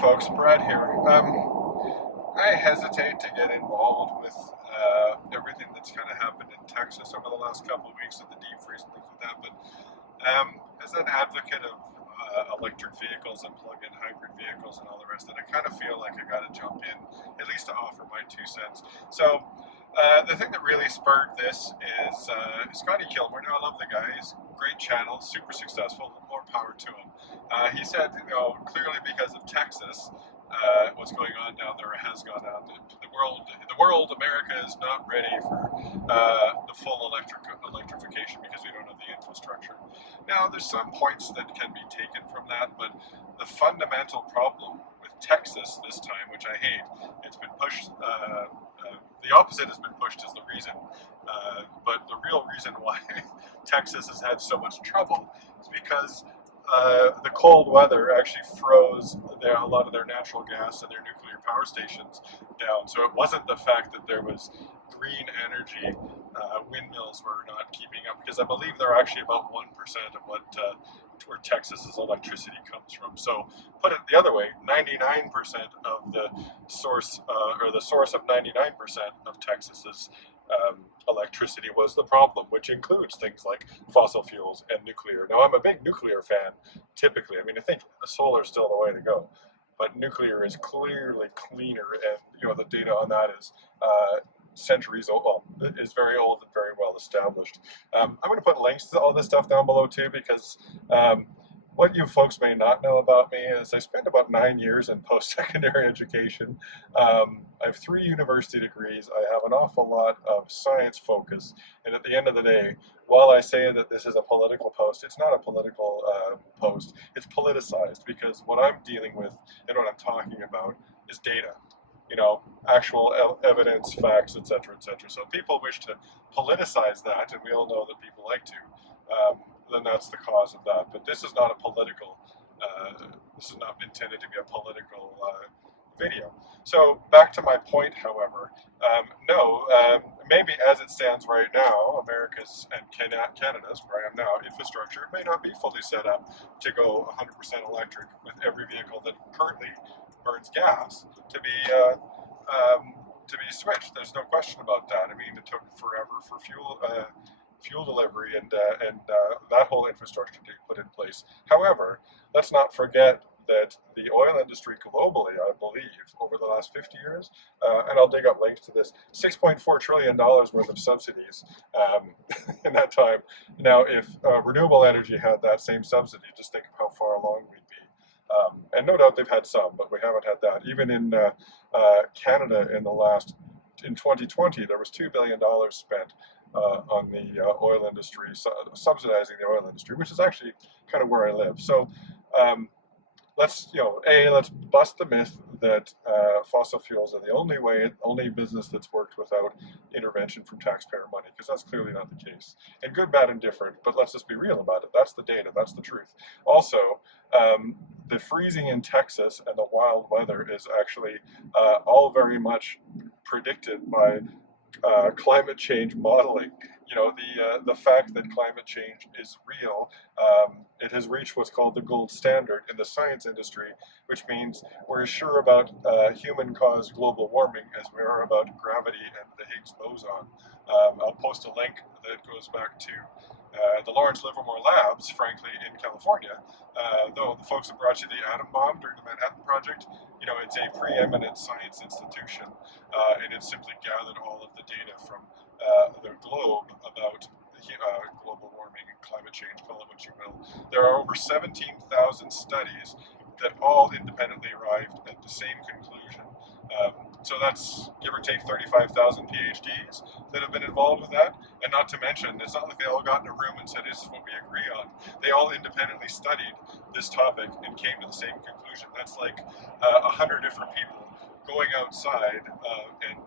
folks, Brad here. I hesitate to get involved with everything that's kind of happened in Texas over the last couple of weeks with the deep freeze and things like that. But as an advocate of electric vehicles and plug-in hybrid vehicles and all the rest, and I kind of feel like I got to jump in, at least to offer my 2 cents. So the thing that really spurred this is Scotty Kilmer. Now, I love the guy. He's a great channel, super successful. More power to him. He said, clearly because of Texas, what's going on down there has gone on. America is not ready for the full electrification because we don't have the infrastructure. Now, there's some points that can be taken from that, but the fundamental problem with Texas this time, which I hate, it's been pushed. The opposite has been pushed as the reason, but the real reason why Texas has had so much trouble is because the cold weather actually froze a lot of their natural gas and their nuclear power stations down. So it wasn't the fact that there was green energy, windmills were not keeping up, because I believe they're actually about 1% of where Texas's electricity comes from. So put it the other way, 99% of the source, or the source of 99% of Texas's electricity was the problem, which includes things like fossil fuels and nuclear. Now, I'm a big nuclear fan, typically. I mean, I think solar is still the way to go, but nuclear is clearly cleaner, and the data on that is centuries old. Well, it is very old and very well established. I'm going to put links to all this stuff down below too, because what you folks may not know about me is I spent about 9 years in post-secondary education. I have 3 university degrees. I have an awful lot of science focus. And at the end of the day, while I say that this is a political post, it's not a political post. It's politicized, because what I'm dealing with and what I'm talking about is data. Actual evidence, facts, etc., etc. So if people wish to politicize that, and we all know that people like to, then that's the cause of that. But this is not a political, this is not intended to be a political video. So back to my point, however, no, maybe as it stands right now, America's and Canada's, where I am now, infrastructure may not be fully set up to go 100% electric with every vehicle that currently burns gas to be switched. There's no question about that. I mean, it took forever for fuel delivery and that whole infrastructure to be put in place. However, let's not forget that the oil industry globally, I believe, over the last 50 years, and I'll dig up links to this, $6.4 trillion worth of subsidies in that time. Now, if renewable energy had that same subsidy, just think of how far along we'd be. And no doubt they've had some, but we haven't had that. Even in Canada in 2020, there was $2 billion spent on the oil industry, subsidizing the oil industry, which is actually kind of where I live. So let's bust the myth that fossil fuels are the only business that's worked without intervention from taxpayer money, because that's clearly not the case. And good, bad, and different, but let's just be real about it. That's the data, that's the truth. Also, the freezing in Texas and the wild weather is actually all very much predicted by climate change modeling. The fact that climate change is real, it has reached what's called the gold standard in the science industry, which means we're as sure about human-caused global warming as we are about gravity and the Higgs boson. I'll post a link that goes back to the Lawrence Livermore Labs, frankly, in California. Though the folks that brought you the atom bomb during the Manhattan Project, it's a preeminent science institution, and it simply gathered all of the data from the globe about global warming and climate change, call it what you will. There are over 17,000 studies that all independently arrived at the same conclusion. So that's, give or take, 35,000 PhDs that have been involved with that. And not to mention, it's not like they all got in a room and said, this is what we agree on. They all independently studied this topic and came to the same conclusion. That's like 100 different people going outside and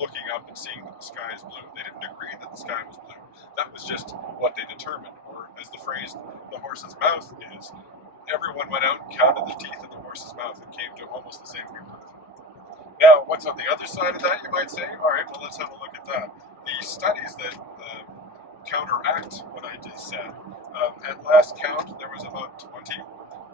looking up and seeing that the sky is blue. They didn't agree that the sky was blue. That was just what they determined. Or as the phrase, the horse's mouth is, everyone went out and counted the teeth in the horse's mouth and came to almost the same conclusion. Now, what's on the other side of that, you might say? All right, well, let's have a look at that. The studies that counteract what I just said, at last count, there was about 20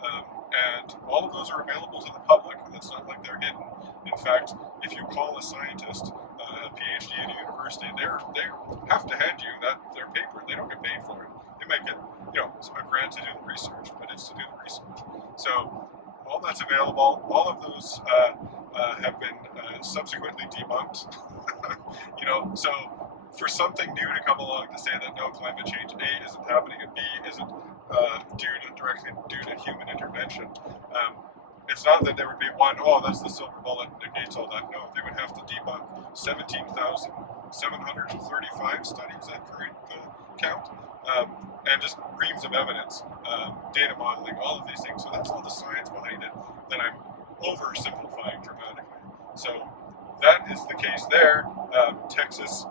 And all of those are available to the public. It's not like they're hidden. In fact, if you call a scientist, a PhD at a university, they have to hand you their paper. They don't get paid for it. They might get a grant to do the research, but it's to do the research. So all that's available. All of those have been subsequently debunked. So for something new to come along to say that no, climate change A isn't happening and B isn't directly due to human intervention. It's not that there would be one, oh, that's the silver bullet that negates all that. No, they would have to debunk 17,735 studies at current count, and just reams of evidence, data modeling, all of these things. So that's all the science behind it that I'm oversimplifying dramatically. So that is the case there. Texas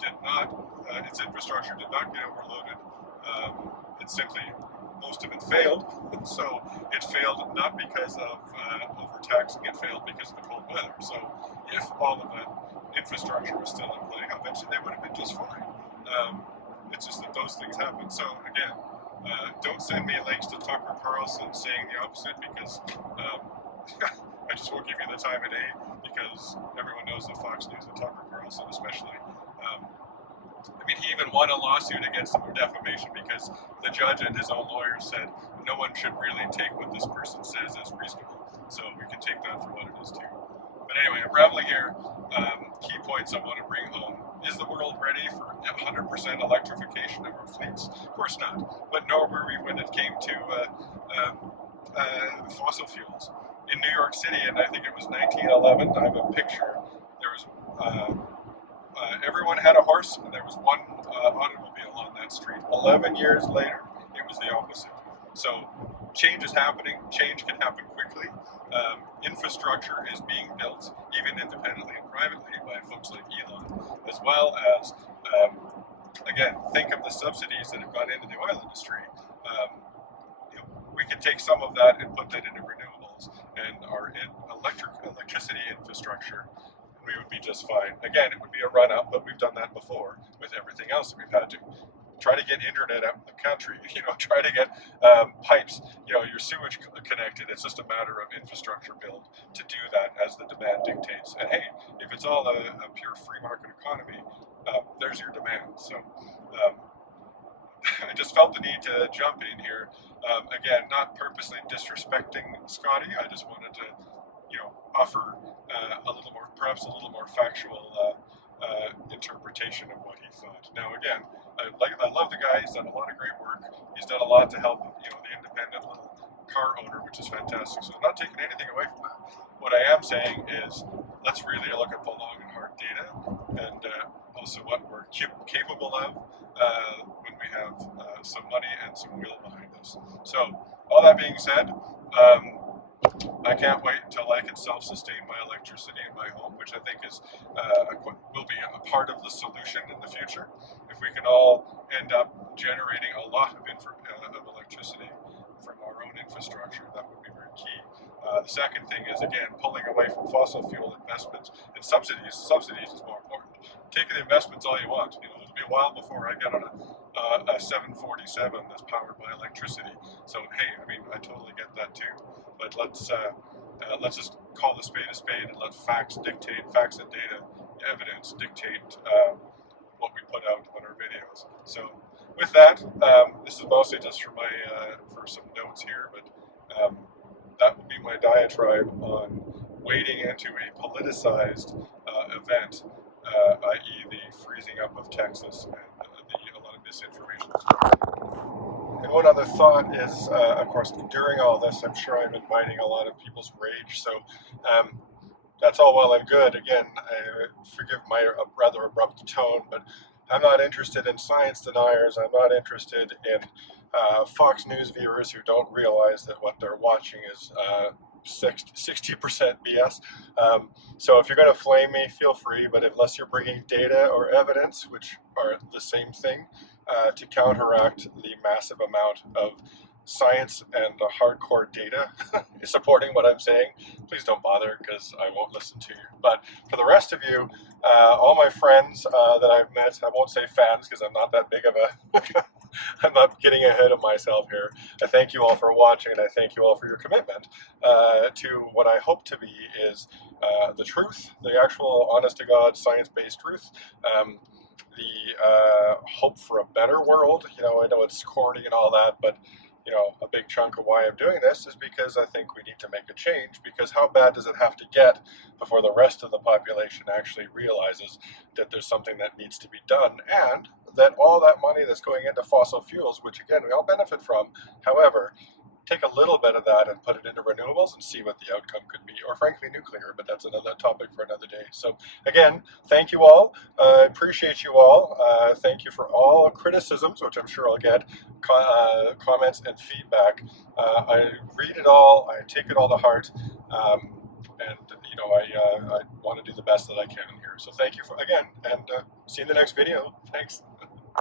did not, its infrastructure did not get overloaded. It simply, most of it failed. So it failed not because of overtaxing, it failed because of the cold weather. So if all of that infrastructure was still in play, eventually they would have been just fine. It's just that those things happen. So again, don't send me links to Tucker Carlson saying the opposite, because I just won't give you the time of day, because everyone knows that Fox News and Tucker Carlson especially, he even won a lawsuit against him for defamation because the judge and his own lawyer said no one should really take what this person says as reasonable. So we can take that for what it is too. But anyway, I'm rambling here. Key points I want to bring home. Is the world ready for 100% electrification of our fleets? Of course not. But nor were we when it came to fossil fuels. In New York City, and I think it was 1911, I have a picture, there was everyone had a horse, and there was one automobile on that street. 11 years later, it was the opposite. So change is happening. Change can happen quickly. Infrastructure is being built, even independently and privately, by folks like Elon, as well as, again, think of the subsidies that have gone into the oil industry. We can take some of that and put that into renewables and our electricity infrastructure, we would be just fine. Again, it would be a run-up, but we've done that before with everything else that we've had to. Try to get internet out in the country, try to get pipes, your sewage connected. It's just a matter of infrastructure build to do that as the demand dictates. And hey, if it's all a pure free market economy, there's your demand. So I just felt the need to jump in here. Again, not purposely disrespecting Scotty. I just wanted to offer perhaps a little more factual interpretation of what he thought. Now, again, I love the guy. He's done a lot of great work. He's done a lot to help, the independent little car owner, which is fantastic. So I'm not taking anything away from that. What I am saying is, let's really look at the long and hard data, and also what we're capable of when we have some money and some will behind us. So, all that being said, I can't wait until I can self-sustain my electricity in my home, which I think will be a part of the solution in the future. If we can all end up generating a lot of electricity from our own infrastructure, that would be very key. The second thing is, again, pulling away from fossil fuel investments and subsidies. Subsidies is more important. Take the investments all you want. It'll be a while before I get on a 747 that's powered by electricity. So hey, I totally get that too. But let's just call a spade and let facts and data, evidence dictate what we put out on our videos. So with that, this is mostly just for some notes here, but that would be my diatribe on wading into a politicized event, i.e. the freezing up of Texas and a lot of misinformation. And one other thought is, of course, during all this, I'm sure I'm inviting a lot of people's rage, so that's all well and good. Again, forgive my rather abrupt tone, but I'm not interested in science deniers. I'm not interested in Fox News viewers who don't realize that what they're watching is 60% BS. So if you're going to flame me, feel free, but unless you're bringing data or evidence, which are the same thing, to counteract the massive amount of science and hardcore data supporting what I'm saying, please don't bother, because I won't listen to you. But for the rest of you, all my friends that I've met, I won't say fans because I'm not that big of a I'm not getting ahead of myself here. I thank you all for watching, and I thank you all for your commitment to what I hope to be is the truth, the actual honest-to-God, science-based truth. The hope for a better world. I know it's corny and all that, but a big chunk of why I'm doing this is because I think we need to make a change, because how bad does it have to get before the rest of the population actually realizes that there's something that needs to be done, and that all that money that's going into fossil fuels, which again we all benefit from, however, take a little bit of that and put it into renewables and see what the outcome could be, or frankly nuclear, but that's another topic for another day. So again, thank you all. I appreciate you all. Thank you for all criticisms, which I'm sure I'll get, comments and feedback. I read it all, I take it all to heart, and I want to do the best that I can here. So thank you again, and see you in the next video. Thanks.